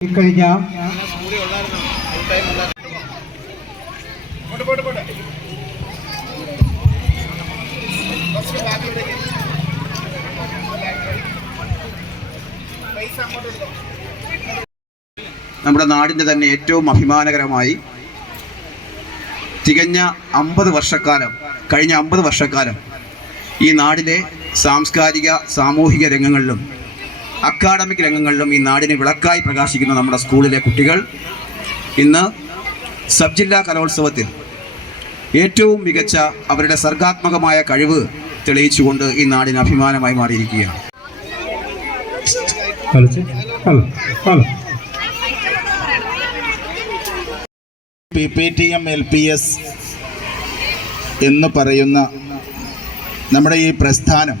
ഇക്കഴിഞ്ഞ നമ്മുടെ നാടിൻ്റെ തന്നെ ഏറ്റവും അഭിമാനകരമായി തികഞ്ഞ 50 വർഷക്കാലം കഴിഞ്ഞ 50 വർഷക്കാലം ഈ നാടിലെ സാംസ്കാരിക സാമൂഹിക രംഗങ്ങളിലും അക്കാഡമിക് രംഗങ്ങളിലും ഈ നാടിനെ വിളക്കായി പ്രകാശിക്കുന്ന നമ്മുടെ സ്കൂളിലെ കുട്ടികൾ ഇന്ന് സബ് ജില്ലാ കലോത്സവത്തിൽ ഏറ്റവും മികച്ച അവരുടെ സർഗാത്മകമായ കഴിവ് തെളിയിച്ചുകൊണ്ട് ഈ നാടിന് അഭിമാനമായി മാറിയിരിക്കുകയാണ്. PPTM LPS എന്ന് പറയുന്ന നമ്മുടെ ഈ പ്രസ്ഥാനം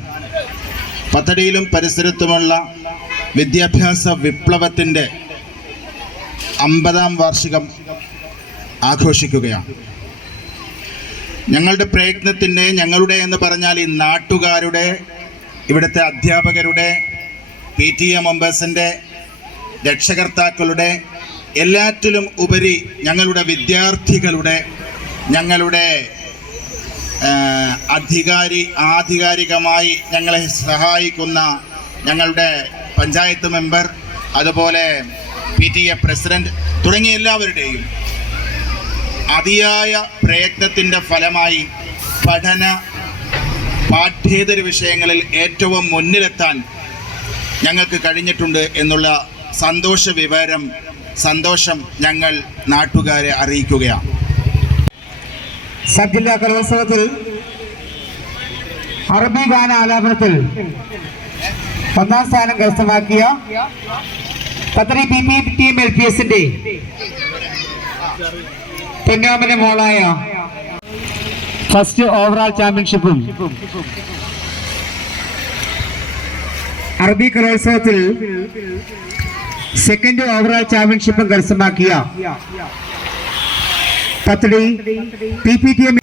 പത്തടിയിലും പരിസരത്തുമുള്ള വിദ്യാഭ്യാസ വിപ്ലവത്തിൻ്റെ 50ാം വാർഷികം ആഘോഷിക്കുകയാണ്. ഞങ്ങളുടെ പ്രയത്നത്തിൻ്റെ ഞങ്ങളുടെ എന്ന് പറഞ്ഞാൽ ഈ നാട്ടുകാരുടെ, ഇവിടുത്തെ അധ്യാപകരുടെ, PTA മെമ്പേഴ്സിൻ്റെ, രക്ഷകർത്താക്കളുടെ, എല്ലാറ്റിലും ഉപരി ഞങ്ങളുടെ വിദ്യാർത്ഥികളുടെ, ഞങ്ങളുടെ ആധികാരികമായി ഞങ്ങളെ സഹായിക്കുന്ന ഞങ്ങളുടെ പഞ്ചായത്ത് മെമ്പർ, അതുപോലെ PTA പ്രസിഡന്റ് തുടങ്ങിയ എല്ലാവരുടെയും അതിയായ പ്രയത്നത്തിൻ്റെ ഫലമായി പഠന പാഠ്യേതര വിഷയങ്ങളിൽ ഏറ്റവും മുന്നിലെത്താൻ ഞങ്ങൾക്ക് കഴിഞ്ഞിട്ടുണ്ട് എന്നുള്ള സന്തോഷം ഞങ്ങൾ നാട്ടുകാരെ അറിയിക്കുകയാണ്. സബ് ജില്ലാ കലോത്സവത്തിൽ അറബി ഗാന ആലാപനത്തിൽ 1ാം സ്ഥാനം കരസ്ഥമാക്കിയ പത്തടി PPTM LPSന്റെ പൊന്നാമന മോളായ ഫസ്റ്റ് ഓവറോൾ ചാമ്പ്യൻഷിപ്പും അറബി കലോത്സവത്തിൽ സെക്കൻഡ് ഓവറോൾ ചാമ്പ്യൻഷിപ്പും കരസ്ഥമാക്കിയ പത്തടി PPTM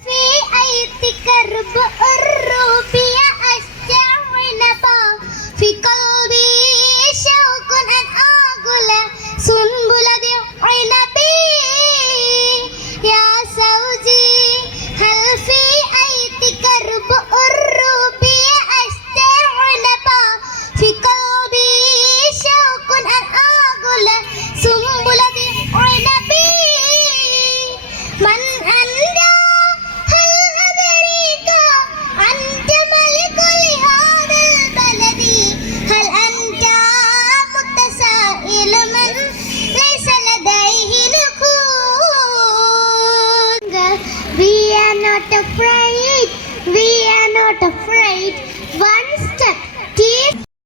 We are not afraid. Once